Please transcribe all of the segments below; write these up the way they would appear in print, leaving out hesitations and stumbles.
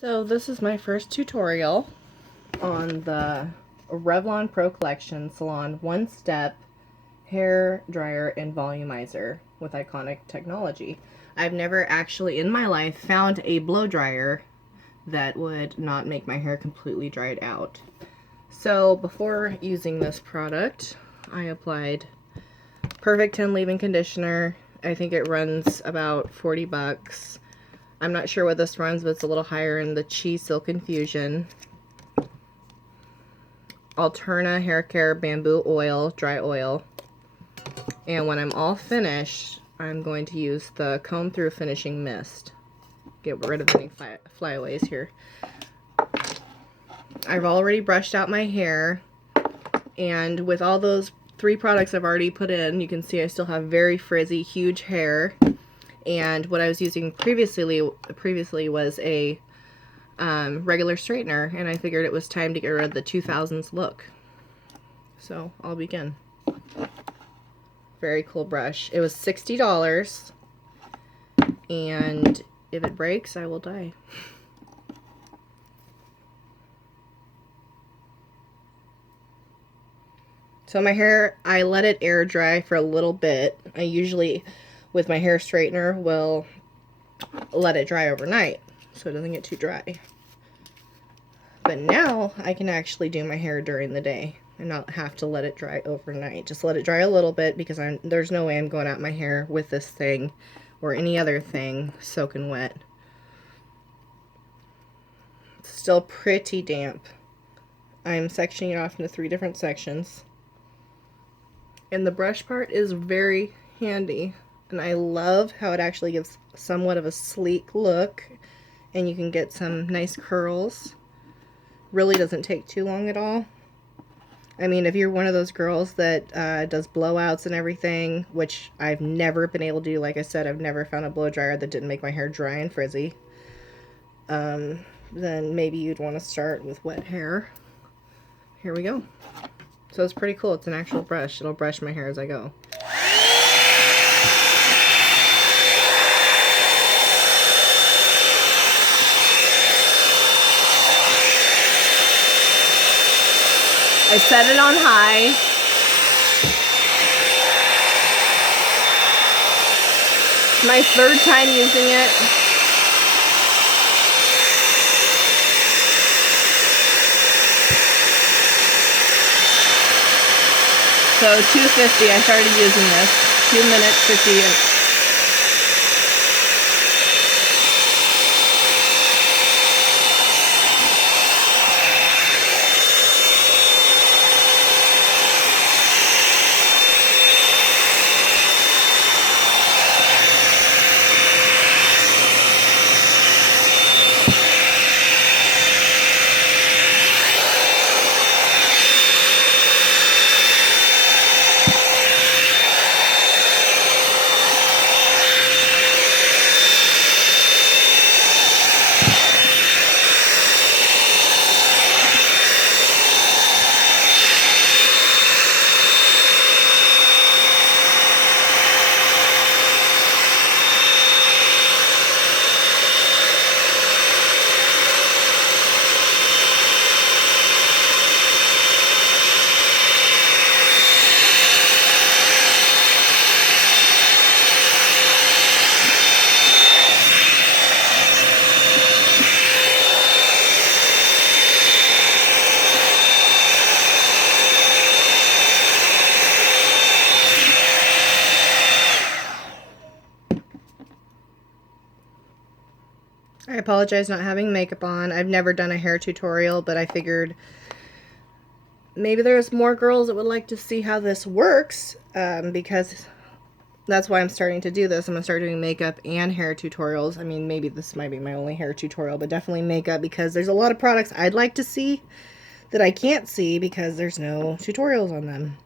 So this is my first tutorial on the Revlon Pro Collection Salon One Step Hair Dryer and Volumizer with iconic technology. I've never actually in my life found a blow dryer that would not make my hair completely dried out. So before using this product, I applied Perfect 10 leave-in conditioner. I think it runs about 40 bucks. I'm not sure what this runs, but it's a little higher in the Chi Silk Infusion. Alterna Hair Care Bamboo Oil, Dry Oil. And when I'm all finished, I'm going to use the Comb Through Finishing Mist. Get rid of any flyaways here. I've already brushed out my hair, and with all those 3 products I've already put in, you can see I still have very frizzy, huge hair. And what I was using previously was a regular straightener, and I figured it was time to get rid of the 2000s look. So I'll begin. Very cool brush. It was $60, and if it breaks, I will die. So my hair, I let it air dry for a little bit. I usually, with my hair straightener, will let it dry overnight so it doesn't get too dry. But now I can actually do my hair during the day and not have to let it dry overnight. Just let it dry a little bit, because there's no way I'm going out my hair with this thing or any other thing soaking wet. It's still pretty damp. I'm sectioning it off into 3 different sections. And the brush part is very handy, and I love how it actually gives somewhat of a sleek look, and you can get some nice curls. Really doesn't take too long at all. I mean, if you're one of those girls that does blowouts and everything, which I've never been able to do, like I said, I've never found a blow dryer that didn't make my hair dry and frizzy, then maybe you'd want to start with wet hair. Here we go. So it's pretty cool. It's an actual brush. It'll brush my hair as I go. I set it on high. My 3rd time using it. So 250, I started using this. 2 minutes, 50. I apologize not having makeup on. I've never done a hair tutorial, but I figured maybe there's more girls that would like to see how this works, because that's why I'm starting to do this. I'm going to start doing makeup and hair tutorials. I mean, maybe this might be my only hair tutorial, but definitely makeup, because there's a lot of products I'd like to see that I can't see because there's no tutorials on them.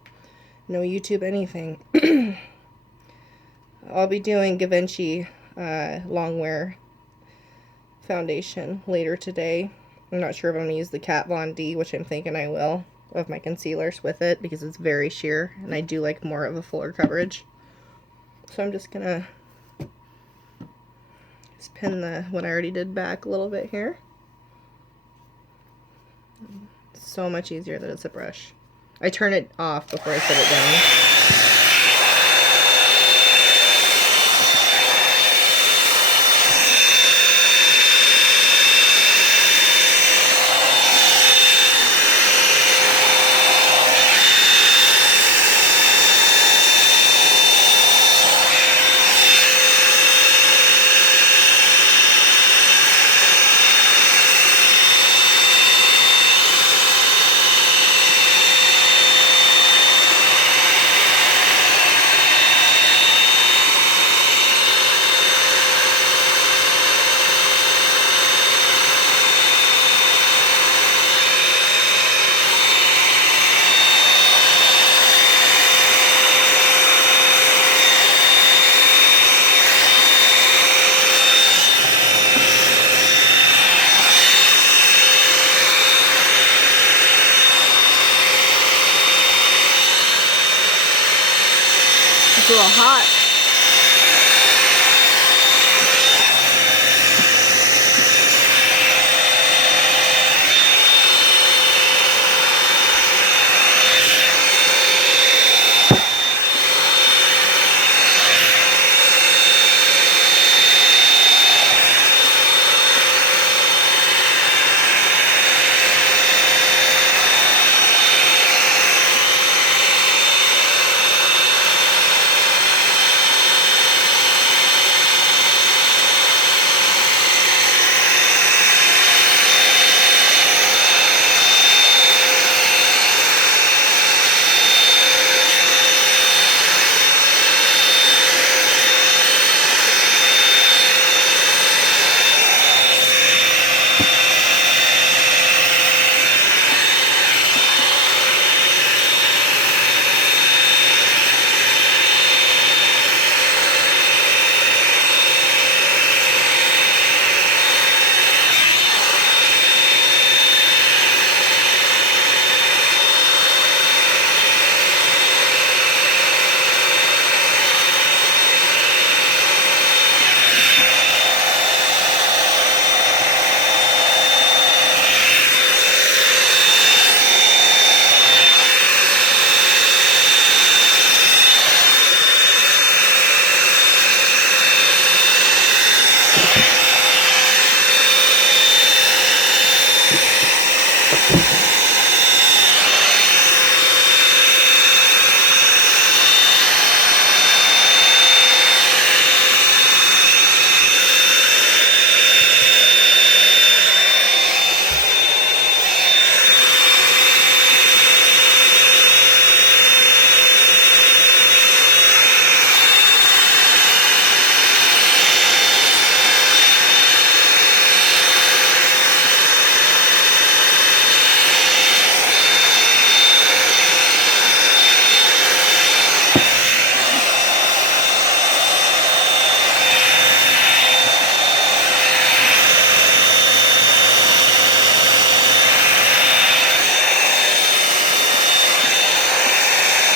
No YouTube anything. I'll be doing Givenchy Longwear foundation later today. I'm not sure if I'm going to use the Kat Von D, which I'm thinking I will, of my concealers with it, because it's very sheer, and I do like more of a fuller coverage. So I'm just going to pin what I already did back a little bit here. So much easier that it's a brush. I turn it off before I set it down. It's a little hot.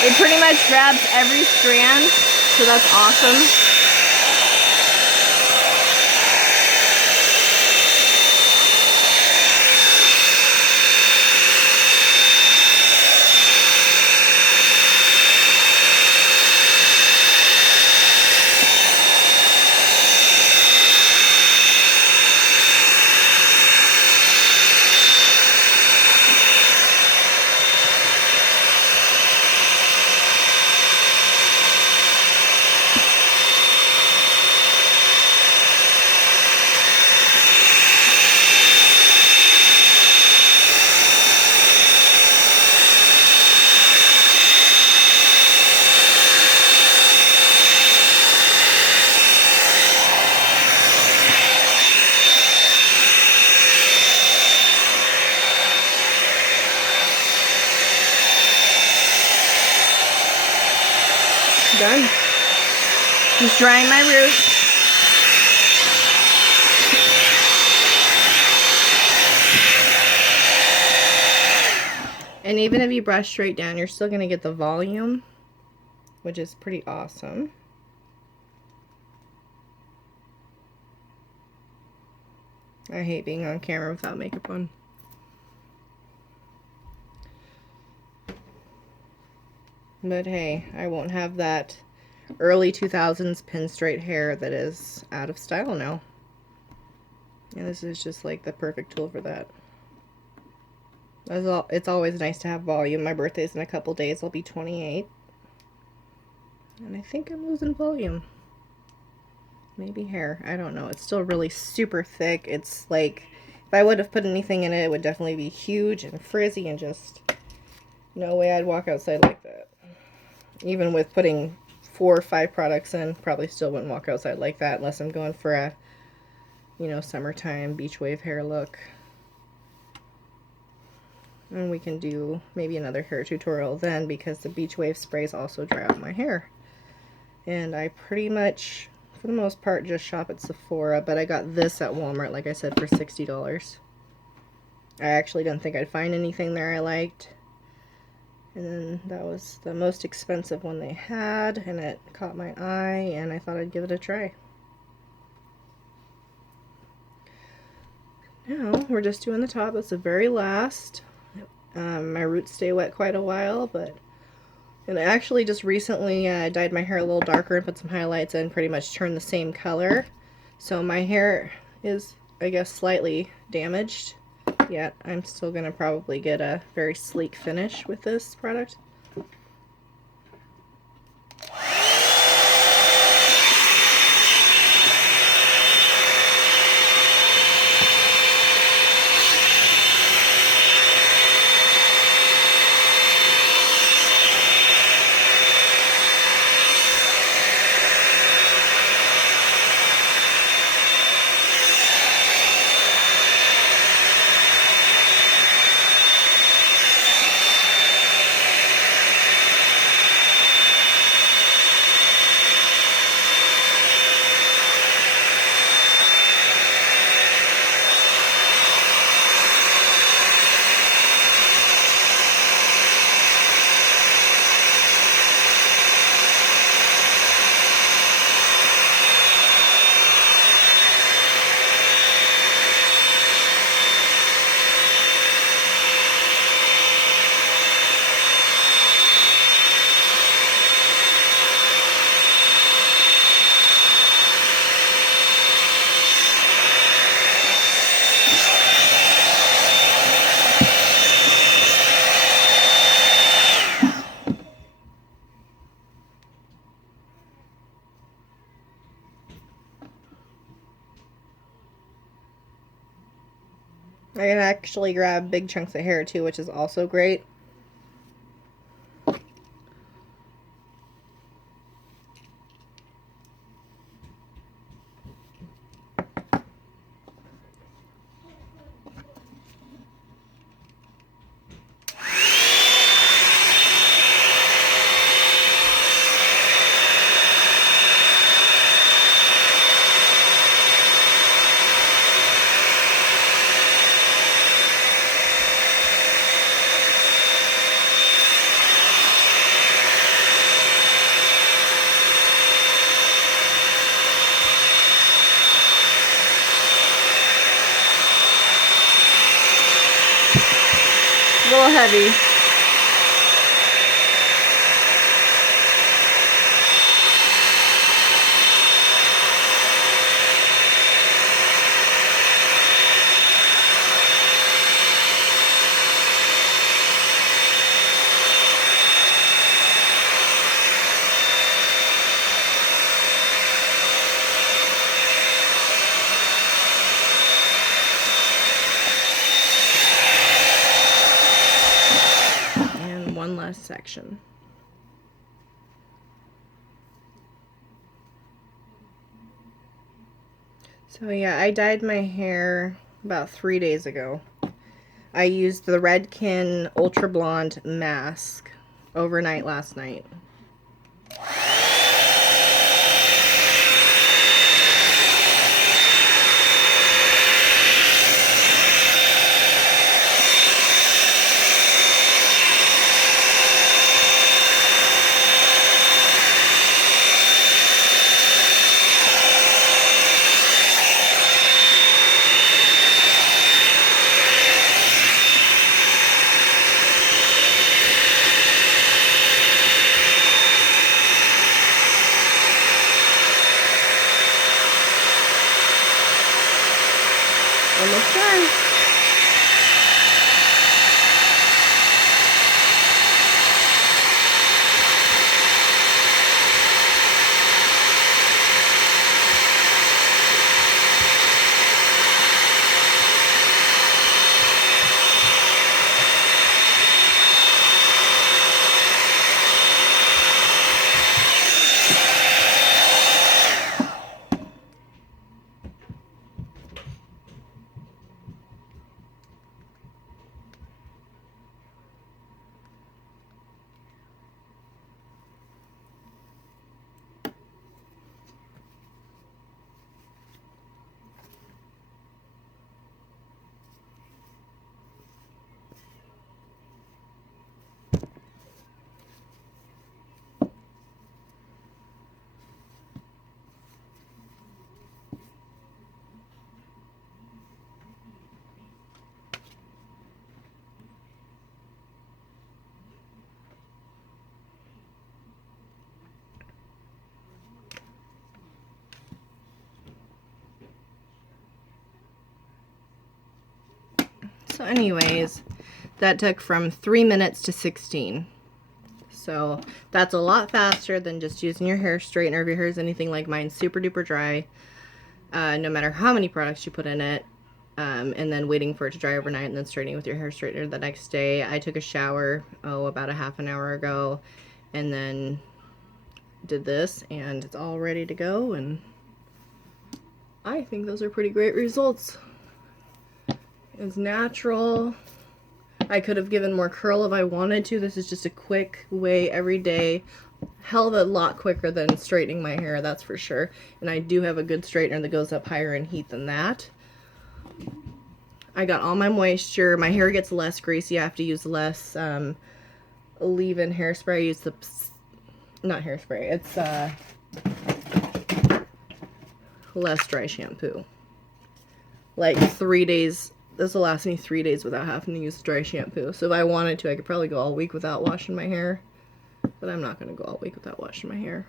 It pretty much grabs every strand, so that's awesome. Done. Just drying my roots. And even if you brush straight down, you're still going to get the volume, which is pretty awesome. I hate being on camera without makeup on. But hey, I won't have that early 2000s pin straight hair that is out of style now. And this is just like the perfect tool for that. It's always nice to have volume. My birthday's in a couple days. I'll be 28. And I think I'm losing volume. Maybe hair. I don't know. It's still really super thick. It's like, if I would have put anything in it, it would definitely be huge and frizzy and just no way I'd walk outside like that. Even with putting 4 or 5 products in, probably still wouldn't walk outside like that unless I'm going for a, you know, summertime beach wave hair look. And we can do maybe another hair tutorial then, because the beach wave sprays also dry out my hair. And I pretty much, for the most part, just shop at Sephora, but I got this at Walmart, like I said, for $60. I actually didn't think I'd find anything there I liked. And then that was the most expensive one they had, and it caught my eye, and I thought I'd give it a try. Now, we're just doing the top. That's the very last. My roots stay wet quite a while, and I actually just recently dyed my hair a little darker and put some highlights in, pretty much turned the same color. So my hair is, I guess, slightly damaged. Yet I'm still going to probably get a very sleek finish with this product. I can actually grab big chunks of hair too, which is also great. A little heavy. One last section. So yeah, I dyed my hair about 3 days ago. I used the Redken Ultra Blonde mask overnight last night. almost done. So anyways, that took from 3 minutes to 16. So that's a lot faster than just using your hair straightener if your hair is anything like mine, super duper dry, no matter how many products you put in it, and then waiting for it to dry overnight and then straightening with your hair straightener the next day. I took a shower, about a half an hour ago, and then did this, and it's all ready to go, and I think those are pretty great results. It's natural. I could have given more curl if I wanted to. This is just a quick way every day. Hell of a lot quicker than straightening my hair, that's for sure. And I do have a good straightener that goes up higher in heat than that. I got all my moisture. My hair gets less greasy. I have to use less leave-in hairspray. I use the, not hairspray, it's less dry shampoo. Like 3 days. This will last me 3 days without having to use dry shampoo. So if I wanted to, I could probably go all week without washing my hair. But I'm not going to go all week without washing my hair.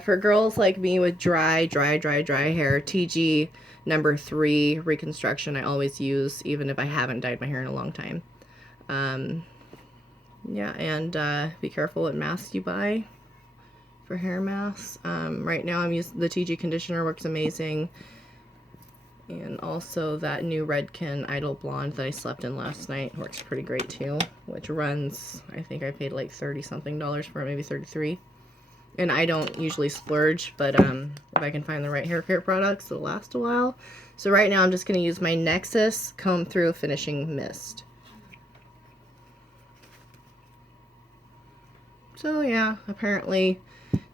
For girls like me with dry hair, TG number 3 reconstruction I always use, even if I haven't dyed my hair in a long time. Yeah, and be careful what masks you buy for hair masks. Right now I'm using the TG conditioner, works amazing. And also that new Redken Idle Blonde that I slept in last night works pretty great too, which runs, I think I paid like 30 something dollars for it, maybe 33. And I don't usually splurge, but if I can find the right hair care products, it'll last a while. So right now I'm just going to use my Nexus Comb Through Finishing Mist. So yeah, apparently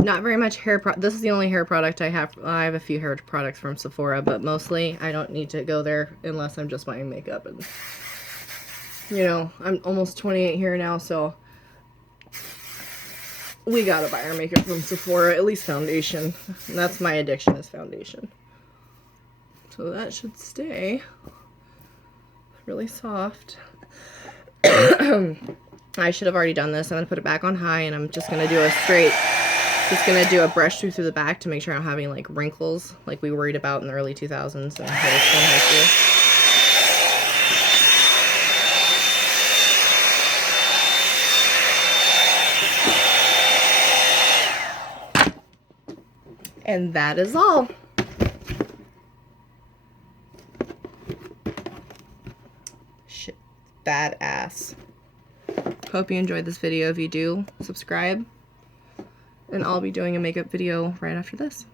not very much hair this is the only hair product I have. I have a few hair products from Sephora, but mostly I don't need to go there unless I'm just buying makeup. And you know, I'm almost 28 here now, so we gotta buy our makeup from Sephora, at least foundation. And that's my addiction, is foundation. So that should stay really soft. I should have already done this. I'm going to put it back on high, and I'm just going to do a straight, just going to do a brush through the back to make sure I'm having like wrinkles like we worried about in the early 2000s in high school. And that is all. Shit, badass. Hope you enjoyed this video. If you do, subscribe. And I'll be doing a makeup video right after this.